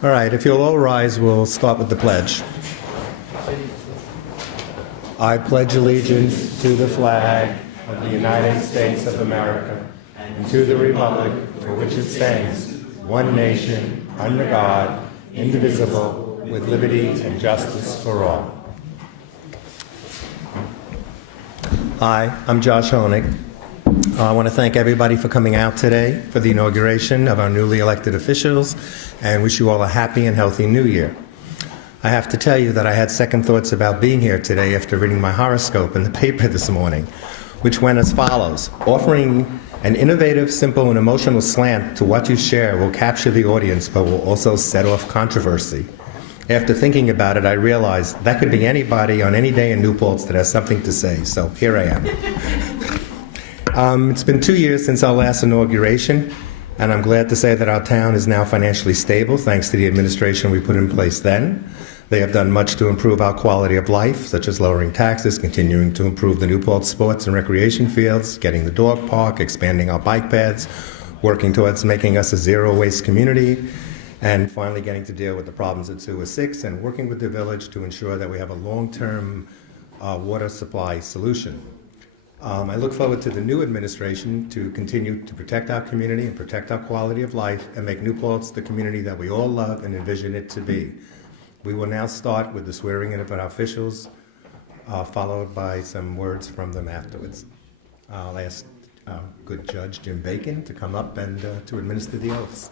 All right, if you'll all rise, we'll start with the pledge. I pledge allegiance to the flag of the United States of America and to the republic for which it stands, one nation, under God, indivisible, with liberty and justice for all. Hi, I'm Josh Honig. I want to thank everybody for coming out today for the inauguration of our newly elected officials and wish you all a happy and healthy new year. I have to tell you that I had second thoughts about being here today after reading my horoscope in the paper this morning, which went as follows. Offering an innovative, simple, and emotional slant to what you share will capture the audience but will also set off controversy. After thinking about it, I realized that could be anybody on any day in New Paltz that has something to say, so here I am. It's been 2 years since our last inauguration, and I'm glad to say that our town is now financially stable thanks to the administration we put in place then. They have done much to improve our quality of life, such as lowering taxes, continuing to improve the New Paltz sports and recreation fields, getting the dog park, expanding our bike paths, working towards making us a zero-waste community, and finally getting to deal with the problems at Sewer 6 and working with the village to ensure that we have a long-term water supply solution. I look forward to the new administration to continue to protect our community and protect our quality of life and make New Paltz the community that we all love and envision it to be. We will now start with the swearing in of our officials, followed by some words from them afterwards. I'll ask good Judge Jim Bacon to come up and to administer the oaths.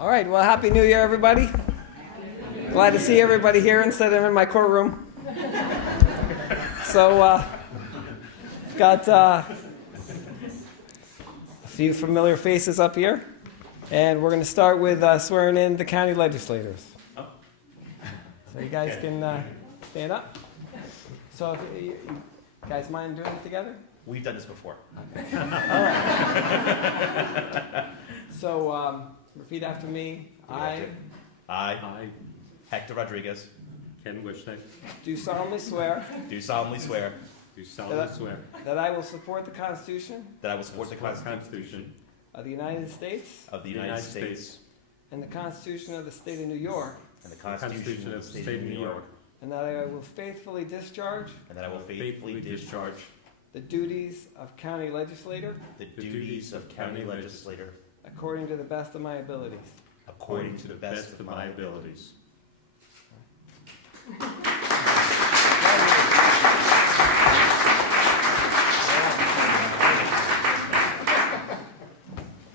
All right, well, Happy New Year, everybody. Glad to see everybody here instead of in my courtroom. So, got a few familiar faces up here, and we're going to start with swearing in the county legislators. So you guys can stand up. So if you guys mind doing it together? We've done this before. Okay. All right. So repeat after me. I, Hector Rodriguez, Ken Wishnick, do solemnly swear do solemnly swear that I will support the Constitution that I will support the Constitution of the United States of the United States and the Constitution of the State of New York, and the Constitution of the State of New York, and that I will faithfully discharge and that I will faithfully discharge the duties of county legislator the duties of county legislator according to the best of my abilities. according to the best of my abilities.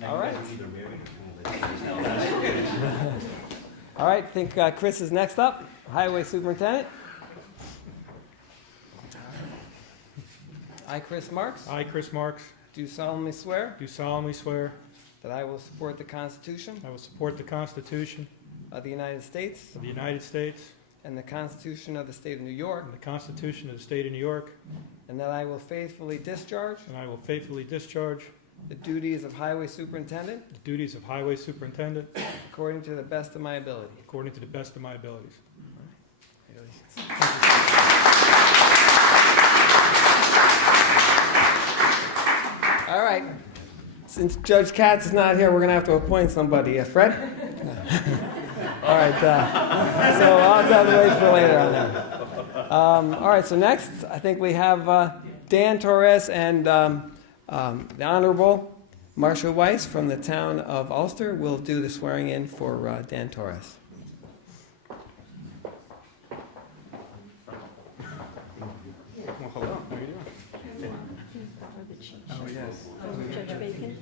All right. All right, I think Chris is next up, Highway Superintendent. I, Chris Marks, I, Chris Marks, do solemnly swear do solemnly swear that I will support the Constitution I will support the Constitution of the United States of the United States and the Constitution of the State of New York, and the Constitution of the State of New York, and that I will faithfully discharge and I will faithfully discharge the duties of Highway Superintendent the duties of Highway Superintendent according to the best of my ability. according to the best of my abilities. All right. Since Judge Katz is not here, we're going to have to appoint somebody. Fred? All right. So I'll have to wait for later on that. All right. So next, I think we have Dan Torres and the Honorable Marcia Weiss from the town of Ulster will do the swearing in for Dan Torres. Well, hello. How are you doing? Oh, yes. Judge Bacon.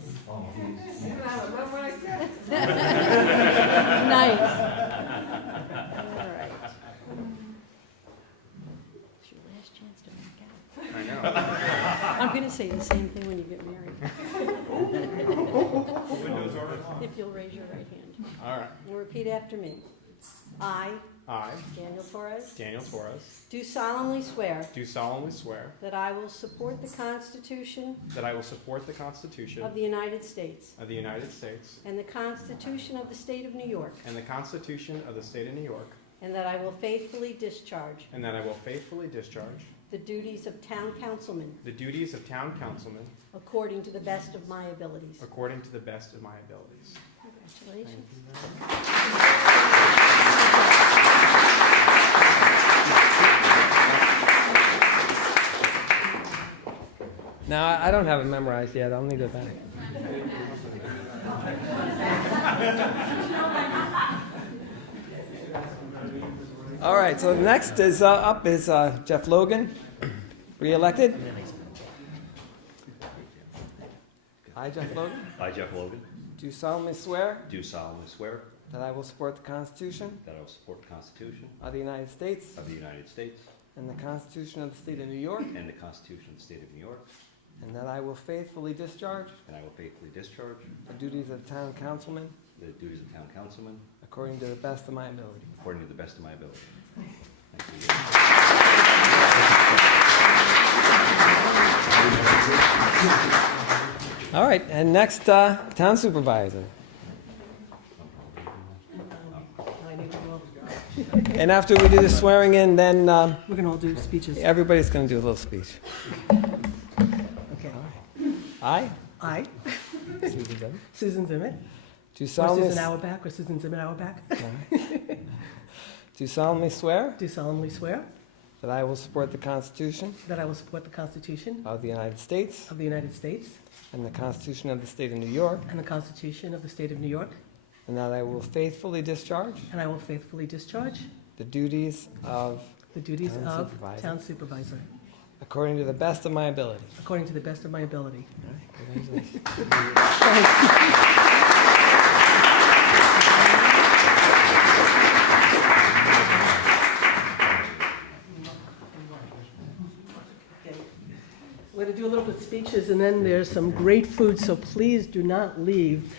Nice. Nice. All right. It's your last chance to make out. I know. I'm going to say the same thing when you get married. If you'll raise your right hand. All right. And repeat after me. I, I, Daniel Torres, Daniel Torres, do solemnly swear do solemnly swear that I will support the Constitution that I will support the Constitution of the United States of the United States and the Constitution of the State of New York, and the Constitution of the State of New York, and that I will faithfully discharge and that I will faithfully discharge the duties of town councilman the duties of town councilman according to the best of my abilities. according to the best of my abilities. Congratulations. Now, I don't have it memorized yet. I'll need it back. All right, so next is up is Jeff Logan, re-elected. I, Jeff Logan, I, Jeff Logan, do solemnly swear do solemnly swear that I will support the Constitution that I will support the Constitution of the United States of the United States and the Constitution of the State of New York, and the Constitution of the State of New York, and that I will faithfully discharge and I will faithfully discharge the duties of town councilman the duties of town councilman according to the best of my ability. according to the best of my ability. Thank you. All right, and next, town supervisor. And after we do the swearing in, then We're going to all do speeches. everybody's going to do a little speech. Okay. I, I, Susan Zimmer, Susan Zimmer, do or solemnly, Susan Auerbach, or Susan Zimmer Auerbach, do solemnly swear do solemnly swear that I will support the Constitution that I will support the Constitution of the United States of the United States and the Constitution of the State of New York, and the Constitution of the State of New York, and that I will faithfully discharge and I will faithfully discharge the duties of the duties Town of supervisor. town supervisor according to the best of my ability. according to the best of my ability. All right, congratulations. We're going to do a little bit of speeches, and then there's some great food, so please do not leave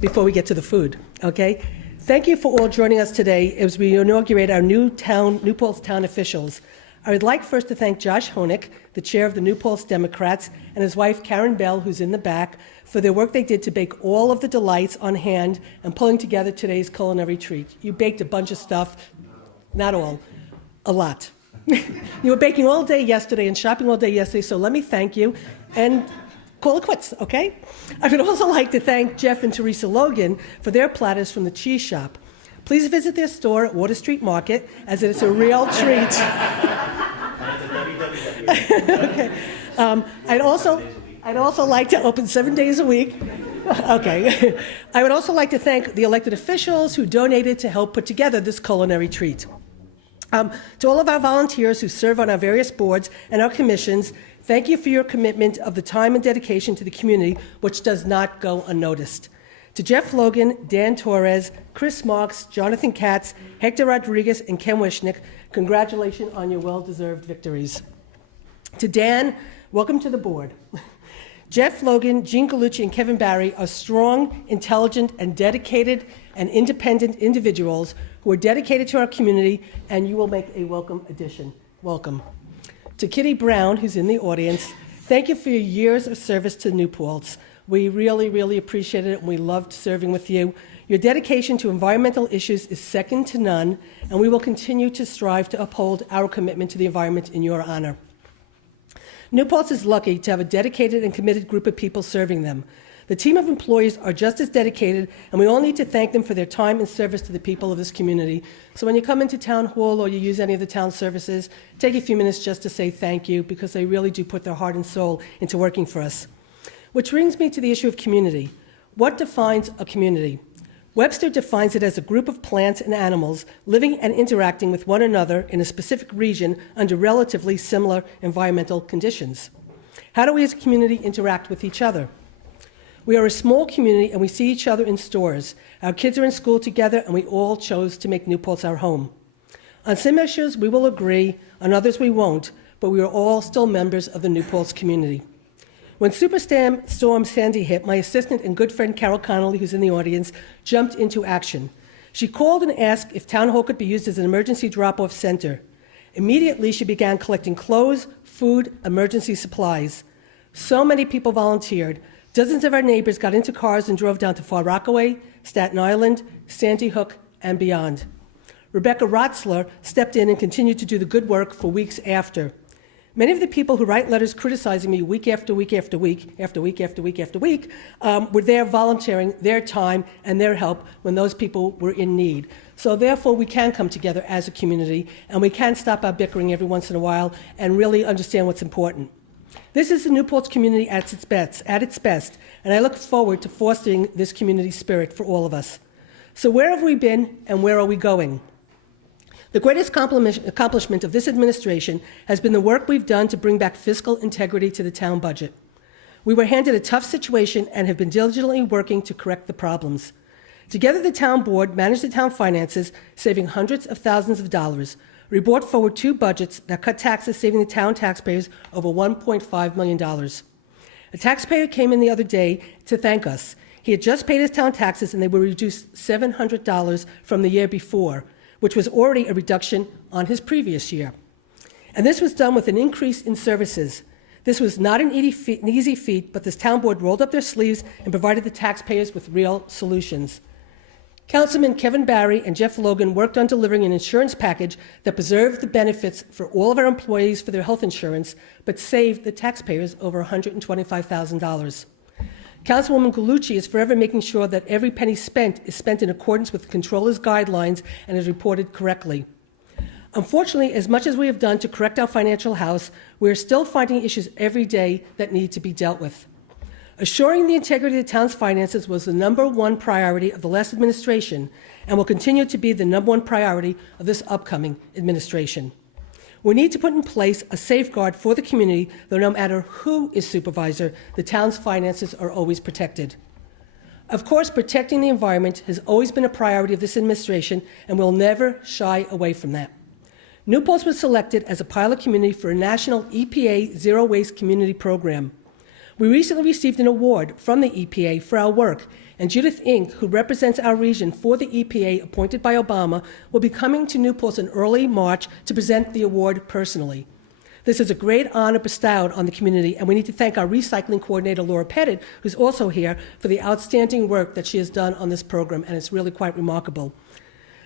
before we get to the food, okay? Thank you for all joining us today as we inaugurate our New Paltz town officials. I would like first to thank Josh Honig, the chair of the New Paltz Democrats, and his wife Karen Bell, who's in the back, for their work they did to bake all of the delights on hand and pulling together today's culinary treat. You baked a bunch of stuff, not all, a lot. You were baking all day yesterday and shopping all day yesterday, so let me thank you and call it quits, okay? I would also like to thank Jeff and Teresa Logan for their platters from the cheese shop. Please visit their store at Water Street Market, as it is a real treat. Okay. I'd also like to open 7 days a week. Okay. I would also like to thank the elected officials who donated to help put together this culinary treat. To all of our volunteers who serve on our various boards and our commissions, thank you for your commitment of the time and dedication to the community, which does not go unnoticed. To Jeff Logan, Dan Torres, Chris Marks, Jonathan Katz, Hector Rodriguez, and Ken Wishnick, congratulations on your well-deserved victories. To Dan, welcome to the board. Jeff Logan, Jean Galucci, and Kevin Barry are strong, intelligent, and dedicated and independent individuals who are dedicated to our community, and you will make a welcome addition. Welcome. To Kitty Brown, who's in the audience, thank you for your years of service to New Paltz. We really, really appreciated it, and we loved serving with you. Your dedication to environmental issues is second to none, and we will continue to strive to uphold our commitment to the environment in your honor. New Paltz is lucky to have a dedicated and committed group of people serving them. The team of employees are just as dedicated, and we all need to thank them for their time and service to the people of this community. So when you come into town hall or you use any of the town services, take a few minutes just to say thank you, because they really do put their heart and soul into working for us. Which brings me to the issue of community. What defines a community? Webster defines it as a group of plants and animals living and interacting with one another in a specific region under relatively similar environmental conditions. How do we as a community interact with each other? We are a small community and we see each other in stores. Our kids are in school together and we all chose to make New Paltz our home. On some issues we will agree, on others we won't, but we are all still members of the New Paltz community. When Superstorm Sandy hit, my assistant and good friend Carol Connolly, who's in the audience, jumped into action. She called and asked if Town Hall could be used as an emergency drop-off center. Immediately, she began collecting clothes, food, emergency supplies. So many people volunteered. Dozens of our neighbors got into cars and drove down to Far Rockaway, Staten Island, Sandy Hook, and beyond. Rebecca Rotzler stepped in and continued to do the good work for weeks after. Many of the people who write letters criticizing me week after week after week, after week after week after week, were there volunteering their time and their help when those people were in need. So therefore, we can come together as a community, and we can stop our bickering every once in a while and really understand what's important. This is the New Paltz community at its best, and I look forward to fostering this community spirit for all of us. So where have we been and where are we going? The greatest accomplishment of this administration has been the work we've done to bring back fiscal integrity to the town budget. We were handed a tough situation and have been diligently working to correct the problems. Together, the town board managed the town finances, saving hundreds of thousands of dollars. We brought forward 2 budgets that cut taxes, saving the town taxpayers over $1.5 million. A taxpayer came in the other day to thank us. He had just paid his town taxes and they were reduced $700 from the year before, which was already a reduction on his previous year. And this was done with an increase in services. This was not an easy feat, but this town board rolled up their sleeves and provided the taxpayers with real solutions. Councilman Kevin Barry and Jeff Logan worked on delivering an insurance package that preserved the benefits for all of our employees for their health insurance, but saved the taxpayers over $125,000. Councilwoman Gallucci is forever making sure that every penny spent is spent in accordance with the controller's guidelines and is reported correctly. Unfortunately, as much as we have done to correct our financial house, we are still finding issues every day that need to be dealt with. Assuring the integrity of the town's finances was the #1 priority of the last administration and will continue to be the #1 priority of this upcoming administration. We need to put in place a safeguard for the community that no matter who is supervisor, the town's finances are always protected. Of course, protecting the environment has always been a priority of this administration, and we'll never shy away from that. New Paltz was selected as a pilot community for a national EPA Zero Waste Community Program. We recently received an award from the EPA for our work, and Judith Inc., who represents our region for the EPA appointed by Obama, will be coming to New Paltz in early March to present the award personally. This is a great honor bestowed on the community, and we need to thank our recycling coordinator, Laura Pettit, who's also here, for the outstanding work that she has done on this program, and it's really quite remarkable.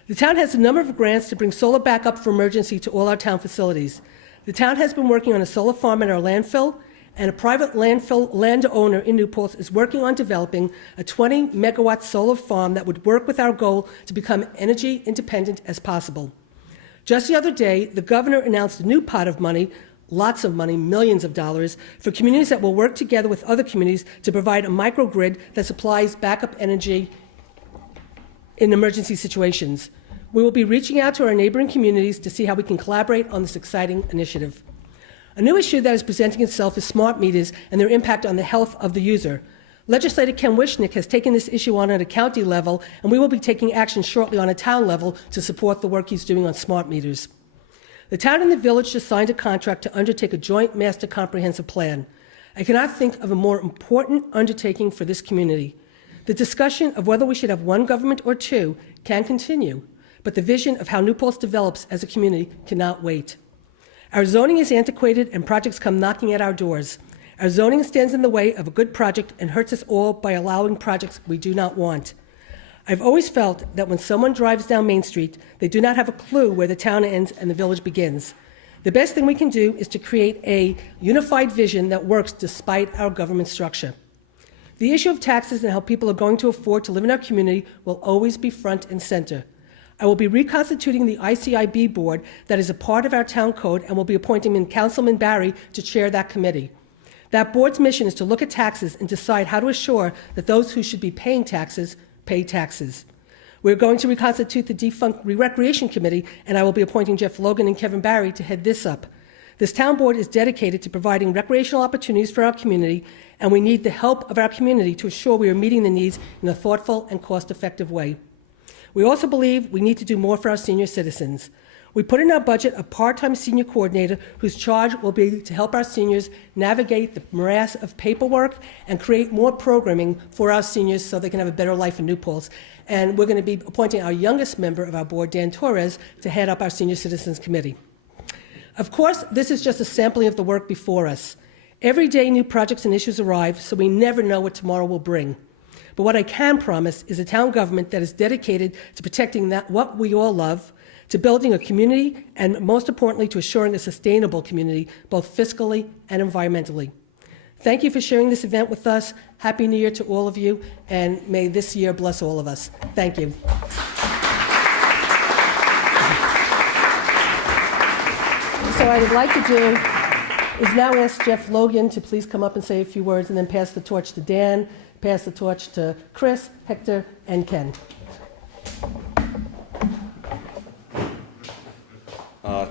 The town has a number of grants to bring solar backup for emergency to all our town facilities. The town has been working on a solar farm at our landfill, and a private landowner in New Paltz is working on developing a 20-megawatt solar farm that would work with our goal to become energy independent as possible. Just the other day, the governor announced a new pot of money, lots of money, millions of dollars, for communities that will work together with other communities to provide a microgrid that supplies backup energy in emergency situations. We will be reaching out to our neighboring communities to see how we can collaborate on this exciting initiative. A new issue that is presenting itself is smart meters and their impact on the health of the user. Legislator Ken Wishnick has taken this issue on at a county level, and we will be taking action shortly on a town level to support the work he's doing on smart meters. The town and the village just signed a contract to undertake a joint master comprehensive plan. I cannot think of a more important undertaking for this community. The discussion of whether we should have one government or two can continue, but the vision of how New Paltz develops as a community cannot wait. Our zoning is antiquated and projects come knocking at our doors. Our zoning stands in the way of a good project and hurts us all by allowing projects we do not want. I've always felt that when someone drives down Main Street, they do not have a clue where the town ends and the village begins. The best thing we can do is to create a unified vision that works despite our government structure. The issue of taxes and how people are going to afford to live in our community will always be front and center. I will be reconstituting the ICIB board that is a part of our town code and will be appointing Councilman Barry to chair that committee. That board's mission is to look at taxes and decide how to assure that those who should be paying taxes pay taxes. We're going to reconstitute the defunct Recreation Committee, and I will be appointing Jeff Logan and Kevin Barry to head this up. This town board is dedicated to providing recreational opportunities for our community, and we need the help of our community to assure we are meeting the needs in a thoughtful and cost-effective way. We also believe we need to do more for our senior citizens. We put in our budget a part-time senior coordinator whose charge will be to help our seniors navigate the morass of paperwork and create more programming for our seniors so they can have a better life in New Paltz. And we're going to be appointing our youngest member of our board, Dan Torres, to head up our Senior Citizens Committee. Of course, this is just a sampling of the work before us. Every day new projects and issues arrive, so we never know what tomorrow will bring. But what I can promise is a town government that is dedicated to protecting what we all love, to building a community, and most importantly, to assuring a sustainable community, both fiscally and environmentally. Thank you for sharing this event with us. Happy New Year to all of you, and may this year bless all of us. Thank you. So what I would like to do is now ask Jeff Logan to please come up and say a few words, and then pass the torch to Dan, pass the torch to Chris, Hector, and Ken.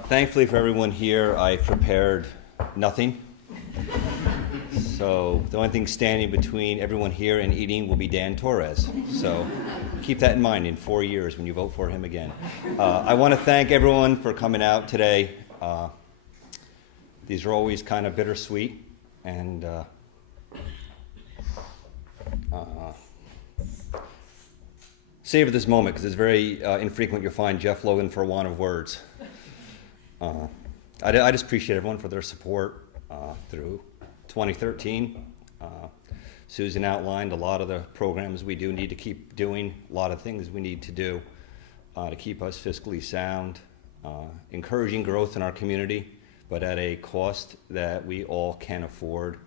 Thankfully for everyone here, I prepared nothing. So the only thing standing between everyone here and eating will be Dan Torres. So keep that in mind in 4 years when you vote for him again. I want to thank everyone for coming out today. These are always kind of bittersweet, and savor this moment because it's very infrequent you'll find Jeff Logan for a want of words. I just appreciate everyone for their support through 2013. Susan outlined a lot of the programs we do need to keep doing, a lot of things we need to do to keep us fiscally sound, encouraging growth in our community, but at a cost that we all can afford.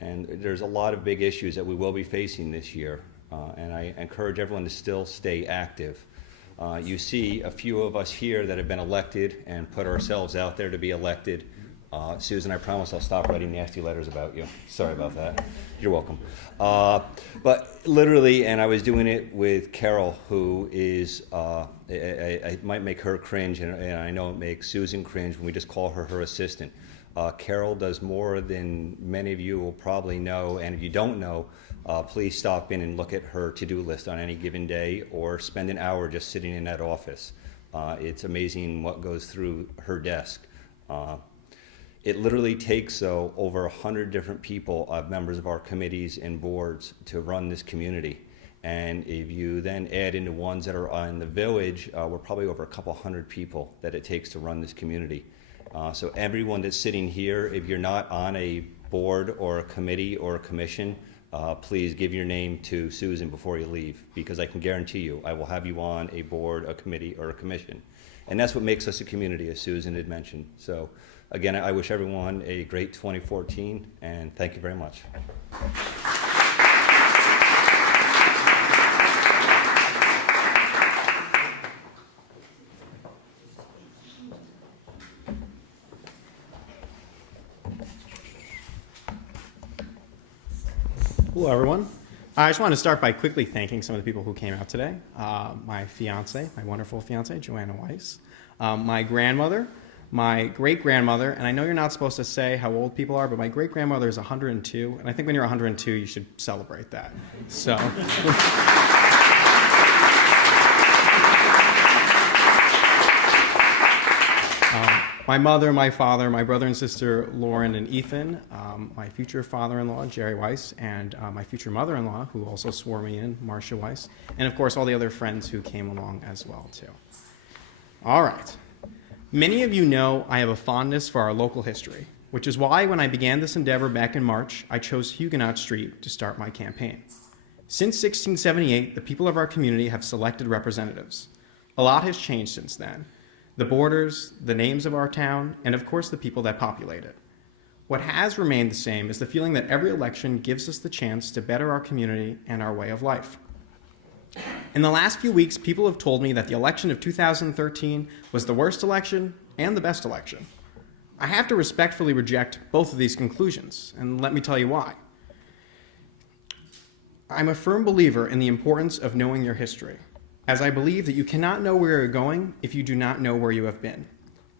And there's a lot of big issues that we will be facing this year, and I encourage everyone to still stay active. You see a few of us here that have been elected and put ourselves out there to be elected. Susan, I promise I'll stop writing nasty letters about you. Sorry about that. You're welcome. But literally, and I was doing it with Carol, who is, it might make her cringe, and I know it makes Susan cringe when we just call her assistant. Carol does more than many of you will probably know, and if you don't know, please stop in and look at her to-do list on any given day, or spend an hour just sitting in that office. It's amazing what goes through her desk. It literally takes over 100 different people, members of our committees and boards, to run this community. And if you then add in the ones that are in the village, we're probably over a couple hundred people that it takes to run this community. So everyone that's sitting here, if you're not on a board or a committee or a commission, please give your name to Susan before you leave, because I can guarantee you I will have you on a board, a committee, or a commission. And that's what makes us a community, as Susan had mentioned. So again, I wish everyone a great 2014, and thank you very much. Hello, everyone. I just want to start by quickly thanking some of the people who came out today. My fiance, my wonderful fiance, Joanna Weiss, my grandmother, my great-grandmother, and I know you're not supposed to say how old people are, but my great-grandmother is 102, and I think when you're 102, you should celebrate that. So. My mother, my father, my brother and sister, Lauren and Ethan, my future father-in-law, Jerry Weiss, and my future mother-in-law, who also swore me in, Marcia Weiss, and of course all the other friends who came along as well, too. All right. Many of you know I have a fondness for our local history, which is why when I began this endeavor back in March, I chose Huguenot Street to start my campaign. Since 1678, the people of our community have selected representatives. A lot has changed since then. The borders, the names of our town, and of course the people that populate it. What has remained the same is the feeling that every election gives us the chance to better our community and our way of life. In the last few weeks, people have told me that the election of 2013 was the worst election and the best election. I have to respectfully reject both of these conclusions, and let me tell you why. I'm a firm believer in the importance of knowing your history, as I believe that you cannot know where you're going if you do not know where you have been.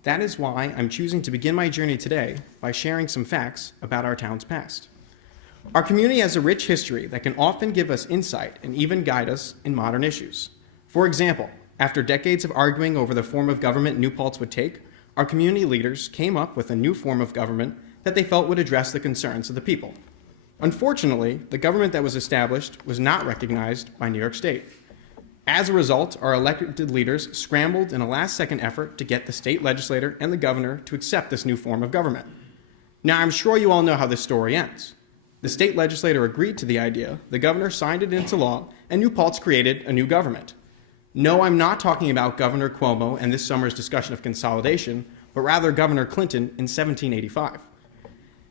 That is why I'm choosing to begin my journey today by sharing some facts about our town's past. Our community has a rich history that can often give us insight and even guide us in modern issues. For example, after decades of arguing over the form of government New Paltz would take, our community leaders came up with a new form of government that they felt would address the concerns of the people. Unfortunately, the government that was established was not recognized by New York State. As a result, our elected leaders scrambled in a last-second effort to get the state legislature and the governor to accept this new form of government. Now, I'm sure you all know how this story ends. The state legislature agreed to the idea, the governor signed it into law, and New Paltz created a new government. No, I'm not talking about Governor Cuomo and this summer's discussion of consolidation, but rather Governor Clinton in 1785.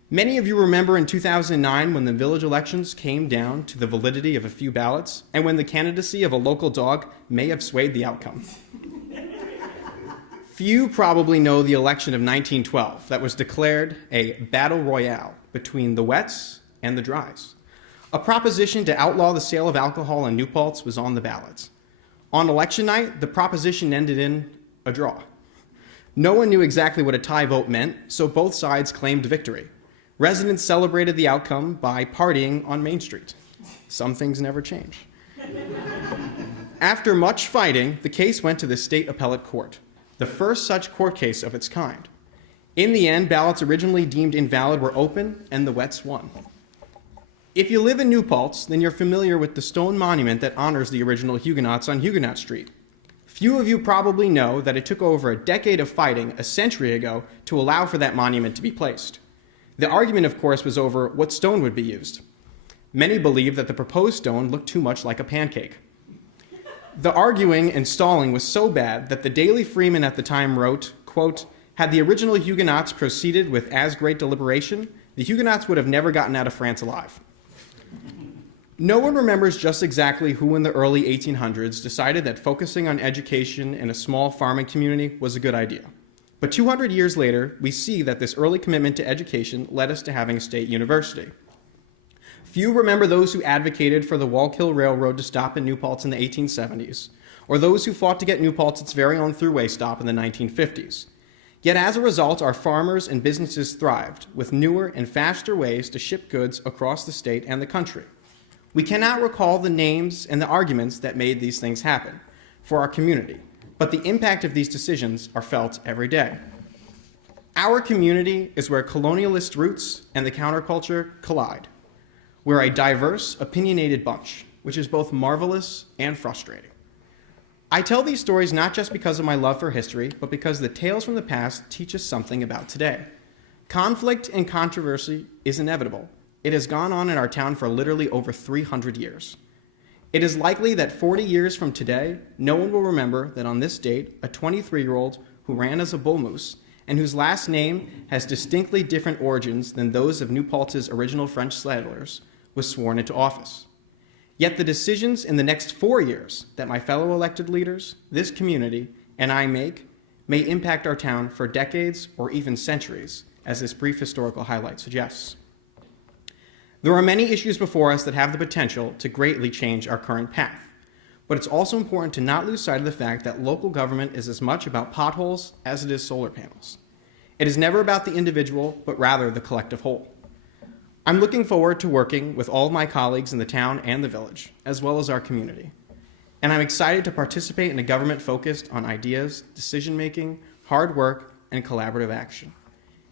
Many of you remember in 2009 when the village elections came down to the validity of a few ballots and when the candidacy of a local dog may have swayed the outcome. Few probably know the election of 1912 that was declared a battle royale between the wets and the dries. A proposition to outlaw the sale of alcohol in New Paltz was on the ballot. On election night, the proposition ended in a draw. No one knew exactly what a tie vote meant, so both sides claimed victory. Residents celebrated the outcome by partying on Main Street. Some things never change. After much fighting, the case went to the state appellate court, the first such court case of its kind. In the end, ballots originally deemed invalid were open, and the wets won. If you live in New Paltz, then you're familiar with the stone monument that honors the original Huguenots on Huguenot Street. Few of you probably know that it took over a decade of fighting a century ago to allow for that monument to be placed. The argument, of course, was over what stone would be used. Many believed that the proposed stone looked too much like a pancake. The arguing and stalling was so bad that the Daily Freeman at the time wrote, quote, "Had the original Huguenots proceeded with as great deliberation, the Huguenots would have never gotten out of France alive." No one remembers just exactly who in the early 1800s decided that focusing on education in a small farming community was a good idea. But 200 years later, we see that this early commitment to education led us to having a state university. Few remember those who advocated for the Wallkill Railroad to stop in New Paltz in the 1870s, or those who fought to get New Paltz its very own thruway stop in the 1950s. Yet as a result, our farmers and businesses thrived with newer and faster ways to ship goods across the state and the country. We cannot recall the names and the arguments that made these things happen for our community, but the impact of these decisions are felt every day. Our community is where colonialist roots and the counterculture collide. We're a diverse, opinionated bunch, which is both marvelous and frustrating. I tell these stories not just because of my love for history, but because the tales from the past teach us something about today. Conflict and controversy is inevitable. It has gone on in our town for literally over 300 years. It is likely that 40 years from today, no one will remember that on this date, a 23-year-old who ran as a bull moose and whose last name has distinctly different origins than those of New Paltz's original French settlers was sworn into office. Yet the decisions in the next 4 years that my fellow elected leaders, this community, and I make may impact our town for decades or even centuries, as this brief historical highlight suggests. There are many issues before us that have the potential to greatly change our current path, but it's also important to not lose sight of the fact that local government is as much about potholes as it is solar panels. It is never about the individual, but rather the collective whole. I'm looking forward to working with all of my colleagues in the town and the village, as well as our community. And I'm excited to participate in a government focused on ideas, decision-making, hard work, and collaborative action.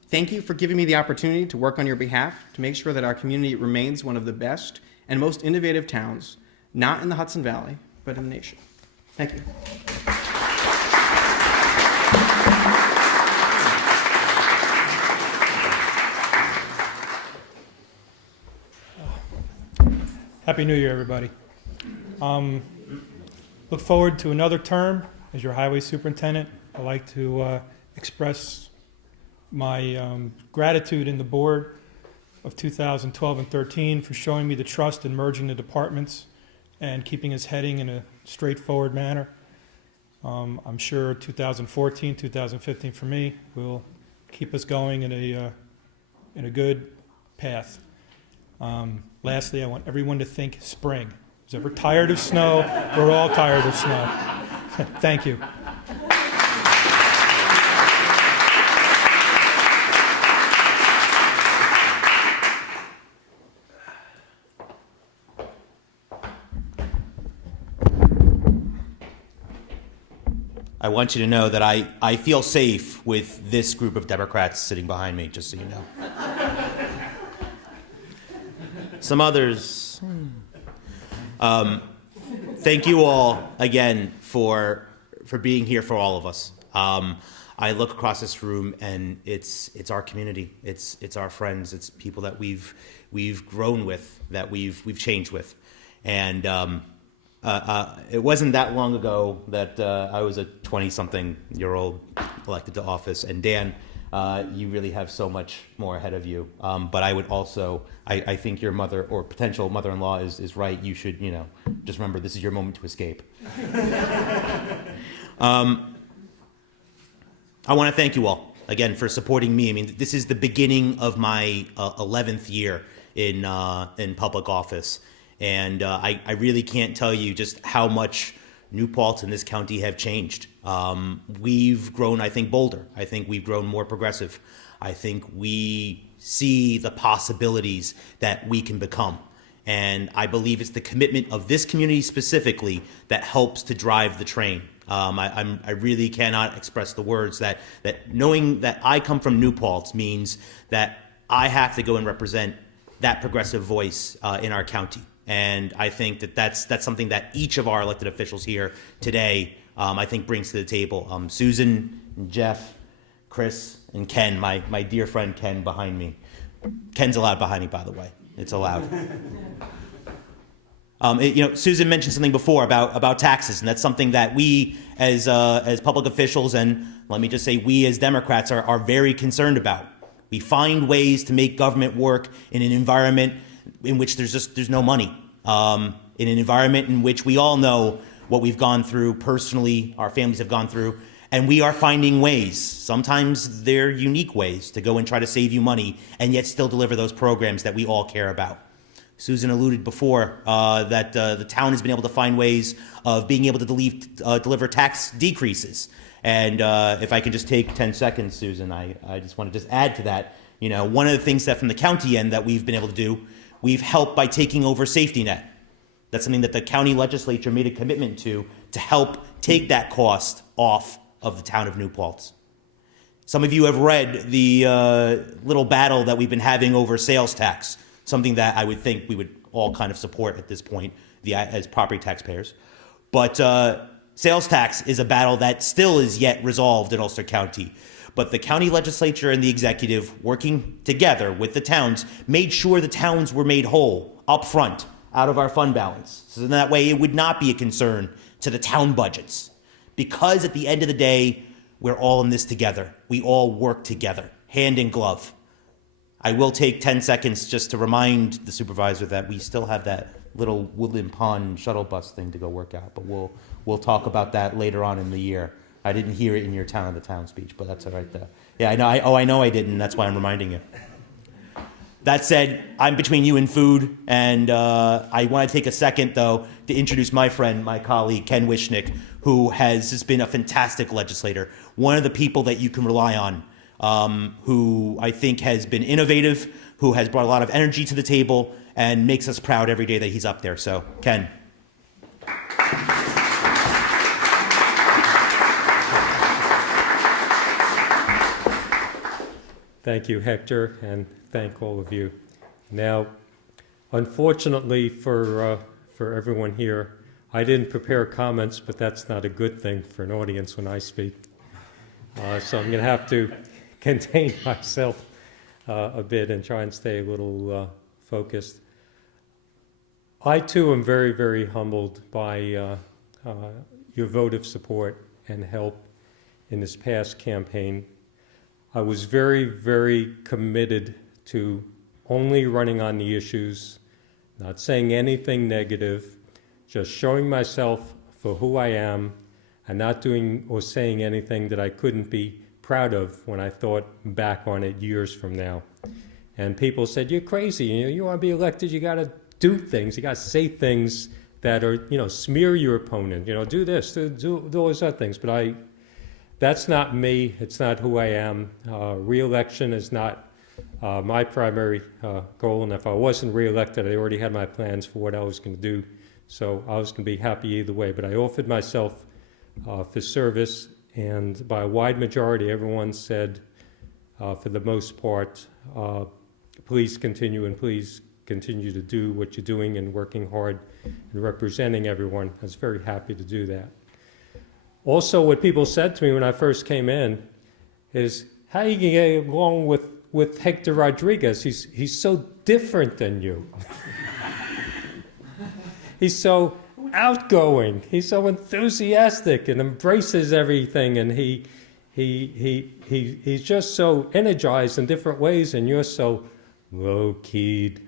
Thank you for giving me the opportunity to work on your behalf to make sure that our community remains one of the best and most innovative towns, not in the Hudson Valley, but in the nation. Thank you. Happy New Year, everybody. Look forward to another term as your highway superintendent. I'd like to express my gratitude in the board of 2012 and 13 for showing me the trust in merging the departments and keeping us heading in a straightforward manner. I'm sure 2014, 2015 for me will keep us going in a good path. Lastly, I want everyone to think spring. Who's ever tired of snow? We're all tired of snow. Thank you. I want you to know that I feel safe with this group of Democrats sitting behind me, just so you know. Some others. Thank you all again for being here for all of us. I look across this room and it's our community. It's our friends. It's people that we've grown with, that we've changed with, and it wasn't that long ago that I was a 20-something-year-old elected to office, and Dan, you really have so much more ahead of you. But I would also, I think your mother or potential mother-in-law is right. You should, just remember this is your moment to escape. I want to thank you all again for supporting me. I mean, this is the beginning of my 11th year in public office, and I really can't tell you just how much New Paltz and this county have changed. We've grown, I think, bolder. I think we've grown more progressive. I think we see the possibilities that we can become. And I believe it's the commitment of this community specifically that helps to drive the train. I really cannot express the words that knowing that I come from New Paltz means that I have to go and represent that progressive voice in our county. And I think that's something that each of our elected officials here today, I think, brings to the table. Susan, and Jeff, Chris, and Ken, my dear friend Ken behind me. Ken's allowed behind me, by the way. It's allowed. Susan mentioned something before about taxes, and that's something that we as public officials, and let me just say we as Democrats are very concerned about. We find ways to make government work in an environment in which there's no money, in an environment in which we all know what we've gone through personally, our families have gone through, and we are finding ways, sometimes they're unique ways, to go and try to save you money and yet still deliver those programs that we all care about. Susan alluded before that the town has been able to find ways of being able to deliver tax decreases. And if I can just take 10 seconds, Susan, I just want to just add to that. One of the things that from the county end that we've been able to do, we've helped by taking over safety net. That's something that the county legislature made a commitment to help take that cost off of the town of New Paltz. Some of you have read the little battle that we've been having over sales tax, something that I would think we would all kind of support at this point as property taxpayers. But sales tax is a battle that still is yet resolved in Ulster County. But the county legislature and the executive, working together with the towns, made sure the towns were made whole up front out of our fund balance. So that way it would not be a concern to the town budgets. Because at the end of the day, we're all in this together. We all work together, hand in glove. I will take 10 seconds just to remind the supervisor that we still have that little Woodland Pond shuttle bus thing to go work out, but we'll talk about that later on in the year. I didn't hear it in your town of the town speech, but that's all right there. Yeah, I know. I know I didn't. That's why I'm reminding you. That said, I'm between you and food, and I want to take a second, though, to introduce my friend, my colleague, Ken Wishnick, who has just been a fantastic legislator, one of the people that you can rely on, who I think has been innovative, who has brought a lot of energy to the table, and makes us proud every day that he's up there. So, Ken. Thank you, Hector, and thank all of you. Now, unfortunately for everyone here, I didn't prepare comments, but that's not a good thing for an audience when I speak. So I'm going to have to contain myself a bit and try and stay a little focused. I, too, am very, very humbled by your vote of support and help in this past campaign. I was very, very committed to only running on the issues, not saying anything negative, just showing myself for who I am and not doing or saying anything that I couldn't be proud of when I thought back on it years from now. And people said, you're crazy, you want to be elected, you got to do things, you got to say things that are, smear your opponent, do this, do those other things. But that's not me. It's not who I am. Re-election is not my primary goal. And if I wasn't re-elected, I already had my plans for what I was going to do. So I was going to be happy either way. But I offered myself for service. And by a wide majority, everyone said, for the most part, please continue and please continue to do what you're doing and working hard and representing everyone. I was very happy to do that. Also, what people said to me when I first came in is, how are you going to get along with Hector Rodriguez? He's so different than you. He's so outgoing. He's so enthusiastic and embraces everything, and he's just so energized in different ways, and you're so low-keyed,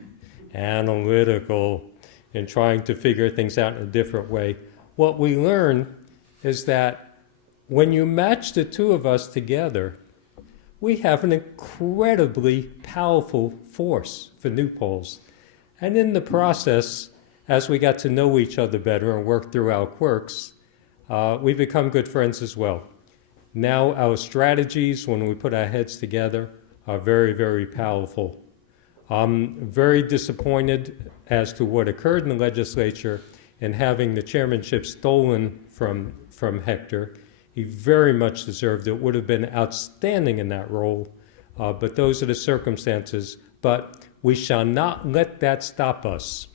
analytical, and trying to figure things out in a different way. What we learn is that when you match the two of us together, we have an incredibly powerful force for New Paltz. And in the process, as we got to know each other better and work through our quirks, we become good friends as well. Now our strategies, when we put our heads together, are very, very powerful. I'm very disappointed as to what occurred in the legislature in having the chairmanship stolen from Hector. He very much deserved it, would have been outstanding in that role, but those are the circumstances. But we shall not let that stop us.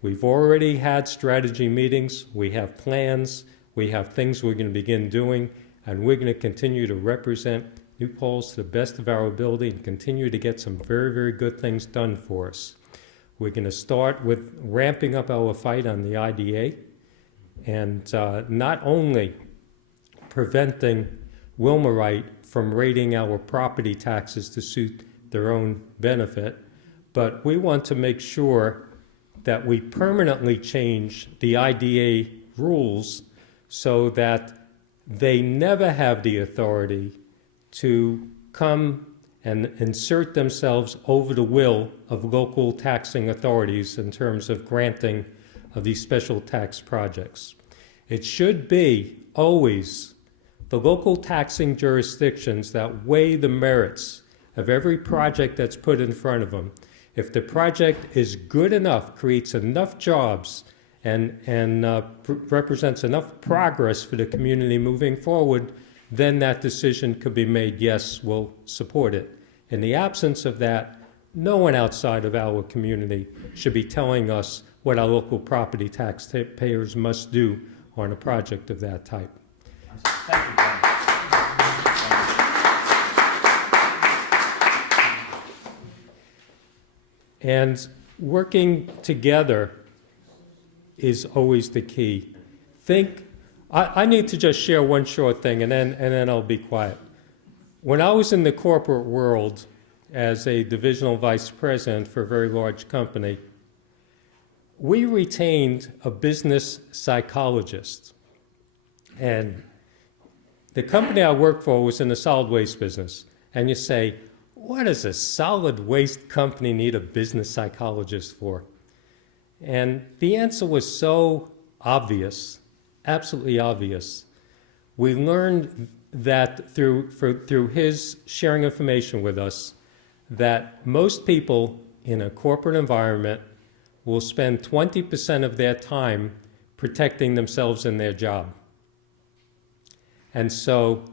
We've already had strategy meetings, we have plans, we have things we're going to begin doing, and we're going to continue to represent New Paltz to the best of our ability and continue to get some very, very good things done for us. We're going to start with ramping up our fight on the IDA, and not only preventing Wilmerite from raiding our property taxes to suit their own benefit, but we want to make sure that we permanently change the IDA rules so that they never have the authority to come and insert themselves over the will of local taxing authorities in terms of granting of these special tax projects. It should be always the local taxing jurisdictions that weigh the merits of every project that's put in front of them. If the project is good enough, creates enough jobs, and represents enough progress for the community moving forward, then that decision could be made, yes, we'll support it. In the absence of that, no one outside of our community should be telling us what our local property taxpayers must do on a project of that type. Thank you, John. And working together is always the key. I need to just share one short thing, and then I'll be quiet. When I was in the corporate world as a divisional vice president for a very large company, we retained a business psychologist. And the company I worked for was in the solid waste business. And you say, what does a solid waste company need a business psychologist for? And the answer was so obvious, absolutely obvious. We learned that through his sharing information with us, that most people in a corporate environment will spend 20% of their time protecting themselves in their job. And so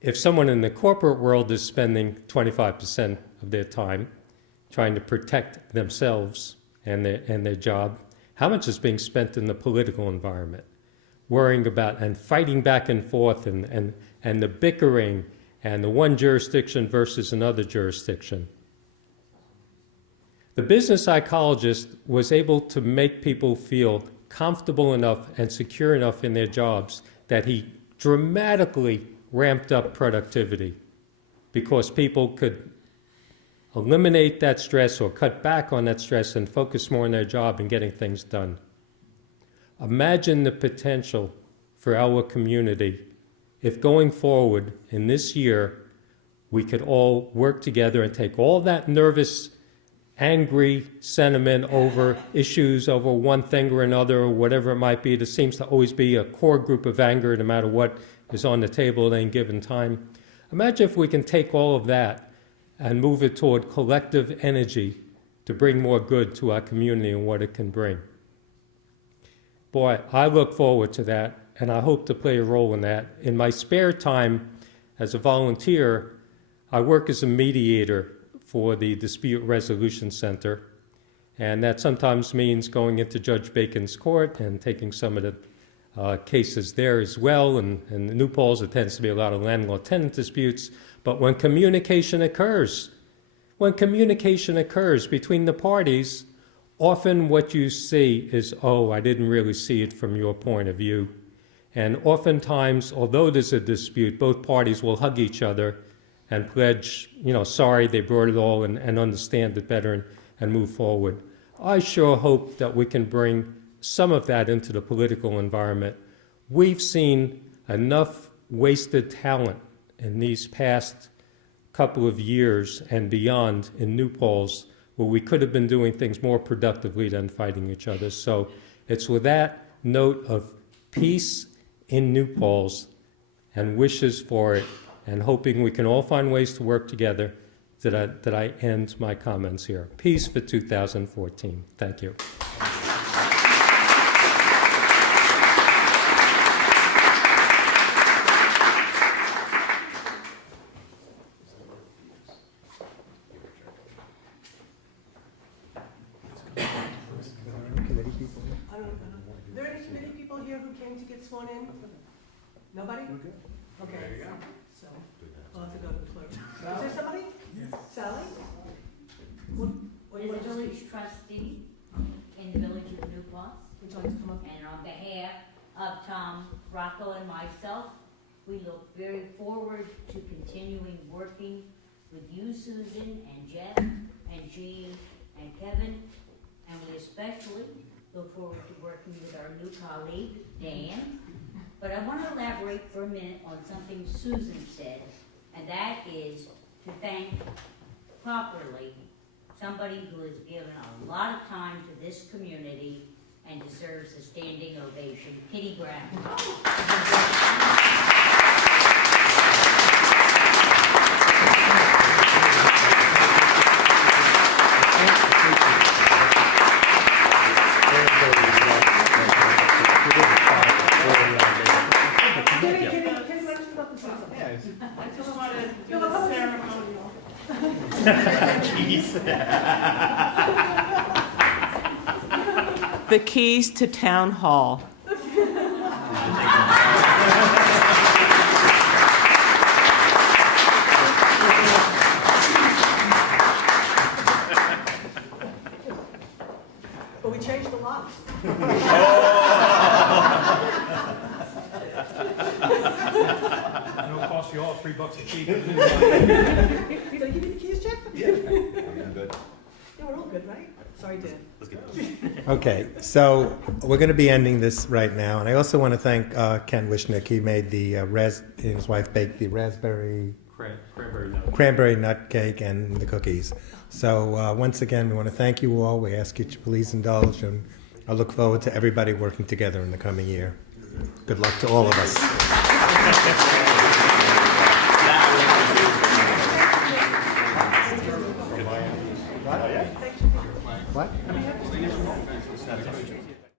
if someone in the corporate world is spending 25% of their time trying to protect themselves and their job, how much is being spent in the political environment, worrying about and fighting back and forth and the bickering and the one jurisdiction versus another jurisdiction? The business psychologist was able to make people feel comfortable enough and secure enough in their jobs that he dramatically ramped up productivity because people could eliminate that stress or cut back on that stress and focus more on their job and getting things done. Imagine the potential for our community if going forward in this year we could all work together and take all that nervous, angry sentiment over issues, over one thing or another, or whatever it might be. There seems to always be a core group of anger no matter what is on the table at any given time. Imagine if we can take all of that and move it toward collective energy to bring more good to our community and what it can bring. Boy, I look forward to that, and I hope to play a role in that. In my spare time as a volunteer, I work as a mediator for the Dispute Resolution Center, and that sometimes means going into Judge Bacon's court and taking some of the cases there as well. And in New Paltz, there tends to be a lot of landlord-tenant disputes. But when communication occurs between the parties, often what you see is, oh, I didn't really see it from your point of view. And oftentimes, although there's a dispute, both parties will hug each other and pledge, sorry they brought it all and understand it better and move forward. I sure hope that we can bring some of that into the political environment. We've seen enough wasted talent in these past couple of years and beyond in New Paltz where we could have been doing things more productively than fighting each other. So it's with that note of peace in New Paltz and wishes for it and hoping we can all find ways to work together that I end my comments here. Peace for 2014. Thank you. Are there any committee people here who came to get sworn in? Nobody? Okay. There you go. So, I'll have to go to the clerk. Is there somebody? Yes. Sally? As a village trustee in the village of New Paltz, Would you like to come up? and on behalf of Tom Rocco and myself, we look very forward to continuing working with you, Susan, and Jeff, and Jean, and Kevin, and we especially look forward to working with our new colleague, Dan. But I want to elaborate for a minute on something Susan said, and that is to thank properly somebody who has given a lot of time to this community and deserves a standing ovation, Kitty Brown. I just wanted to do the ceremonial. The keys to town hall. But we changed the locks. It'll cost you all $3 a key. Did I give you the keys, Jeff? Yeah, I'm good. Yeah, we're all good, right? Sorry, Dan. Okay, so we're going to be ending this right now, and I also want to thank Ken Wishnick. He made the he and his wife baked the cranberry nut cake and the cookies. So once again, we want to thank you all. We ask you to please indulge, and I look forward to everybody working together in the coming year. Good luck to all of us. What?